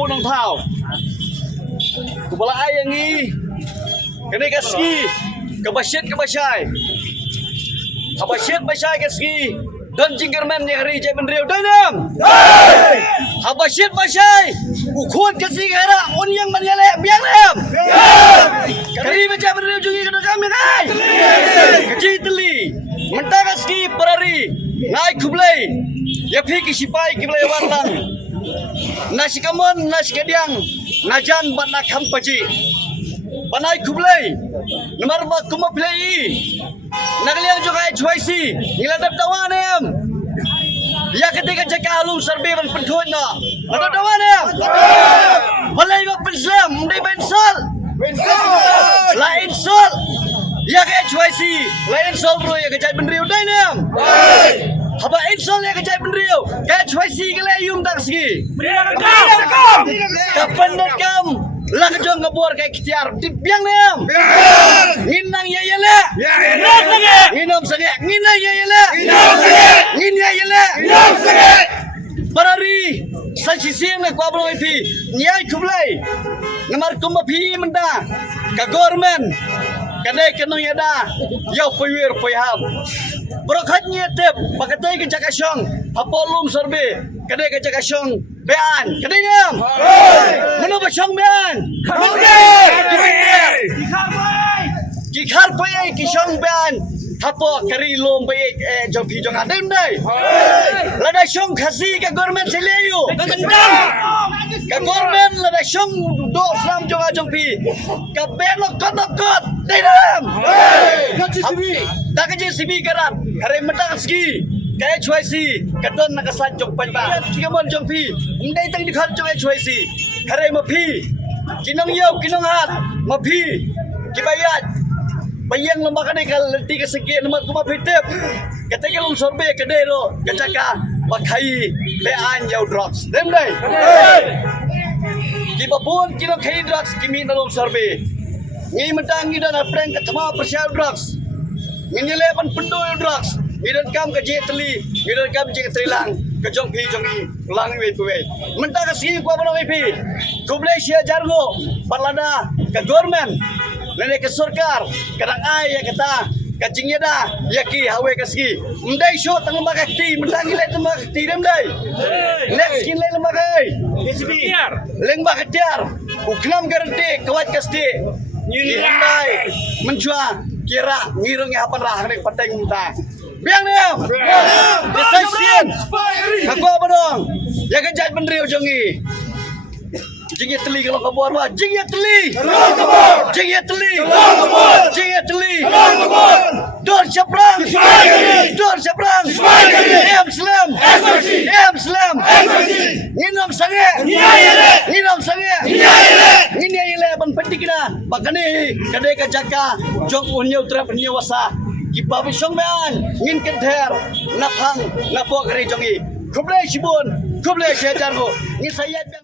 buat nong thao. Kepala ayah ni, kena kasih, kebasyat kebasyai, kebasyat kebasyai kasih. Dan jingkerman yang hari jai menriau dalam. Habasyat basyai, ukun kasih kara, yang menyalek biang lem. Kari baca menriau jungi kena kami kai. Kecil teli, mentah kasih perari, naik kublai, ya fikir sipai kublai warlang. Nasi kamun, nasi kediang, najan bat nak hampaji. Panai kublai, nomor bak kumaplai. Nakaliang juga HYC, niladap tawan em. Ya ketika cakap alung serbe ban pentuan na. Ladap tawan em. Balai bak pensam, mendai pensal. Lain sol. Ya ke HYC, lain sol bro ya kejai benriu dai em. Haba insol ya kejai benriu. Ke HYC ke layum tak segi. Kapan nakam? Lah kejong ngebor kayak ikhtiar di biang nem. Nginang ya yele. Nginam sege. Nginang ya yele. Ngin ya yele. Barari sasisiang na kwablo ipi. Nyai kublai. Ngamar kumapi menda. Ka government. Kadai kenong yada. Yau puyir puyham. Berokatnya tep. Pakatai ke cakasyong. Hapolum serbe. Kadai ke cakasyong. Bean. Kadai nem. Mana basyong bean? Kikhar payai kisyong bean. Hapo kari lom payai jong pi jong adem dai. Lada syong khasi ka government selayu. Ka government lada syong do sam jong pi. Ka belok kot dai dam. Tak JCB karat. Hare metang ski. Kaya HYC, kadon nakasan jong panba. Kigamon jong pi, hindi tang dikhat jong HYC. Haray mapi, kinong yaw, kinong hat, mapi, kibayat. Bayang lembaga ni kalti kasegi naman kumapitip. Ketika lom sorbe kadero, kacaka, pakai bean yaw drugs. Demday. Kibabun kinong kai drugs kimi na lom sorbe. Ngi mendangi dan apreng katama persial drugs. Nginyelepan pendoy drugs. Midan kam ke jetli, midan kam je trilang, ke jong pi jongi, lang we puwe. Mentah kasih ko abang pi. Kublai sia jargo, parlada ke government, nene ke sarkar, kadang ai ya kata, kacingnya dah, ya ki hawe kasih. Mendai show tang lembaga ti, mendangi lai lembaga ti dem dai. Next kin lai lembaga ai. Lembaga tiar, uklam garanti kawat kasih. Nyuli dai, mencua kira ngirung apa rah nek pateng muta. Biang nem. Desaisin. Aku apa dong? Ya kejat benriu jongi. Jingit teli kalau kabur mah. Jingit teli. Jingit teli. Jingit teli. Dor seberang. Dor seberang. Em slam. Em slam. Nginam sange. Nginam sange. Nginya ile ban pentikna. Bakani kadai kajaka jong unyau trap nyawasa. Kipa bisong bean, ngin kenter, napang, napok hari jongi. Kublai sibun, kublai syajargo. Ni saya